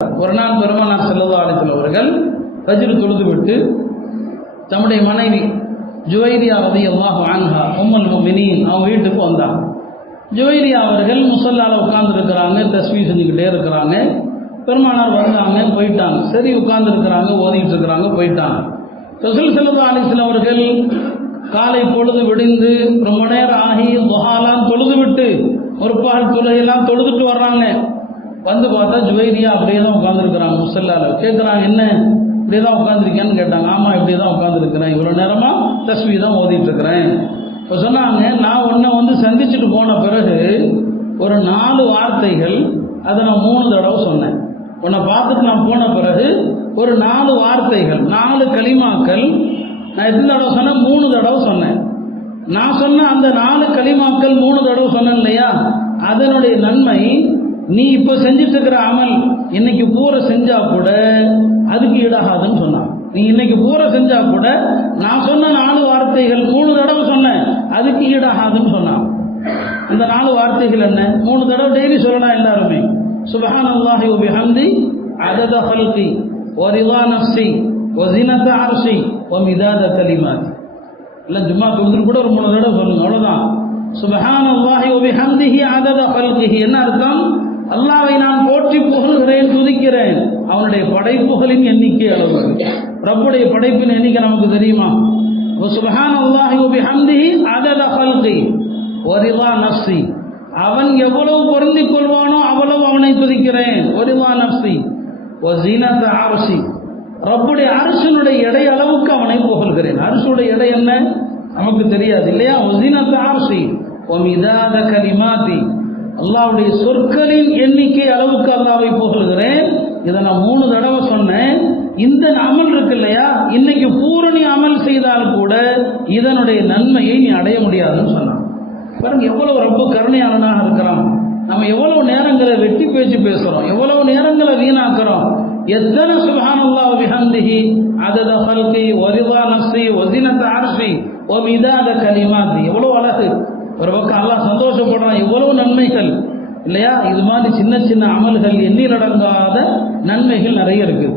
ஒரு நாள் பெருமானார் ஸல்லல்லாஹு அலைஹி வஸல்லம் அவர்கள் ஃபஜ்ர் தொழுது விட்டு தம்முடைய மனைவி ஜுவைரியா ரலியல்லாஹு அன்ஹா உம்முல் முஃமினீன் அவங்க வீட்டுக்கு வந்தாங்க. ஜுவைரியா அவர்கள் முஸல்லால உட்கார்ந்துருக்கிறாங்க, தஸ்பீஹ் செஞ்சுக்கிட்டே இருக்கிறாங்க. பெருமானார் வந்தாங்க, போயிட்டாங்க. சரி உட்கார்ந்துருக்கிறாங்க, ஓதிட்டு இருக்கிறாங்க, போயிட்டாங்க. ரசூல் ஸல்லல்லாஹு அலைஹி வஸல்லம் அவர்கள் காலை பொழுது விடிந்து ரொம்ப நேரம் ஆகி துஹாலாம் தொழுது விட்டு ஒரு பகல் தொழுகையெல்லாம் தொழுதுட்டு வர்றாங்க. வந்து பார்த்தா ஜுவைரியா அப்படியே தான் உட்காந்துருக்குறாங்க. முஸல்லால கேட்குறாங்க, என்ன இப்படியே தான் உட்காந்துருக்கேன்னு கேட்டாங்க. ஆமாம் இப்படியே தான் உட்காந்துருக்கிறேன், இவ்வளோ நேரமாக தஸ்பீஹ் தான் ஓதிட்டு இருக்கிறேன். இப்போ சொன்னாங்க, நான் உன்னை வந்து சந்திச்சுட்டு போன பிறகு ஒரு 4 வார்த்தைகள் அதை நான் 3 தடவை சொன்னேன். உன்னை பார்த்துட்டு நான் போன பிறகு ஒரு 4 வார்த்தைகள் 4 கலிமாக்கள் நான் எத்தனை தடவை சொன்னேன்? 3 தடவை சொன்னேன். நான் சொன்ன அந்த 4 கலிமாக்கள் 3 தடவை சொன்னேன் இல்லையா, அதனுடைய நன்மை நீ இப்போ செஞ்சுட்டு இருக்கிற அமல் இன்னைக்கு பூரா செஞ்சா கூட அதுக்கு ஈடாகாதுன்னு சொன்னான். நீ இன்னைக்கு பூரா செஞ்சா கூட நான் சொன்ன 4 வார்த்தைகள் 3 தடவை சொன்னேன், அதுக்கு ஈடாகாதுன்னு சொன்னான். இந்த 4 வார்த்தைகள் என்ன? 3 தடவை டெய்லி சொல்லலாம் எல்லாருமே. சுப்ஹானல்லாஹி வ பிஹம்தி அதத ஹல்கி வ ரிதா நஃப்ஸி வ ஸினத அர்ஷி வ மிதாத கலிமாத்தி. இல்லை ஜும்மா தொழுதுட்டு கூட ஒரு 3 தடவை சொல்லுங்க, அவ்வளோதான். சுப்ஹானல்லாஹி வ பிஹம்திஹி அதத ஹல்கிஹி என்ன அர்த்தம்? அல்லாஹ்வை நான் போற்றி புகழ்கிறேன், துதிக்கிறேன், அவனுடைய படைப்புகளின் எண்ணிக்கை அளவு. ரப்புடைய படைப்பின் எண்ணிக்கை நமக்கு தெரியுமா? சுப்ஹானல்லாஹி வ பிஹம்திஹி அதத ஹல்கி வ ரிதா நஃப்ஸி, அவன் எவ்வளவு பொருந்திக் கொள்வானோ அவ்வளவு அவனை துதிக்கிறேன். வ ரிதா நஃப்ஸி வ ஸினத அர்ஷி, ரப்புடைய அர்ஷினுடைய எடை அளவுக்கு அவனை புகழ்கிறேன். அர்ஷுடைய எடை என்ன நமக்கு தெரியாது இல்லையா? வ ஸினத அர்ஷி வ மிதாத கலிமாத்தி, அல்லாஹ்வுடைய சொற்களின் எண்ணிக்கை அளவுக்கு அல்லாஹ்வை புகழ்கிறேன். இதை நான் 3 தடவை சொன்னேன். இந்த அமல் இருக்கு இல்லையா, இன்னைக்கு பூரணி அமல் செய்தால் கூட இதனுடைய நன்மையை நீ அடைய முடியாதுன்னு சொன்னான். பாருங்க எவ்வளவு ரப்பு கருணையாளனாக இருக்கிறான். நம்ம எவ்வளவு நேரங்களை வெட்டி பேச்சு பேசுறோம், எவ்வளவு நேரங்களை வீணாக்குறோம். எத்தனை சுப்ஹானல்லாஹி வ பிஹம்திஹி அதத ஹல்கி வ ரிதா நஃப்ஸி வ ஸினத அர்ஷி வ மிதாத கலிமாத்தி, எவ்வளவு அழகு. ஒரு பக்கம் அல்லாஹ் சந்தோஷப்படுறான், எவ்வளவு நன்மைகள் இல்லையா? இது மாதிரி சின்ன சின்ன அமல்கள் எண்ணிலடங்காத நன்மைகள் நிறைய இருக்குது.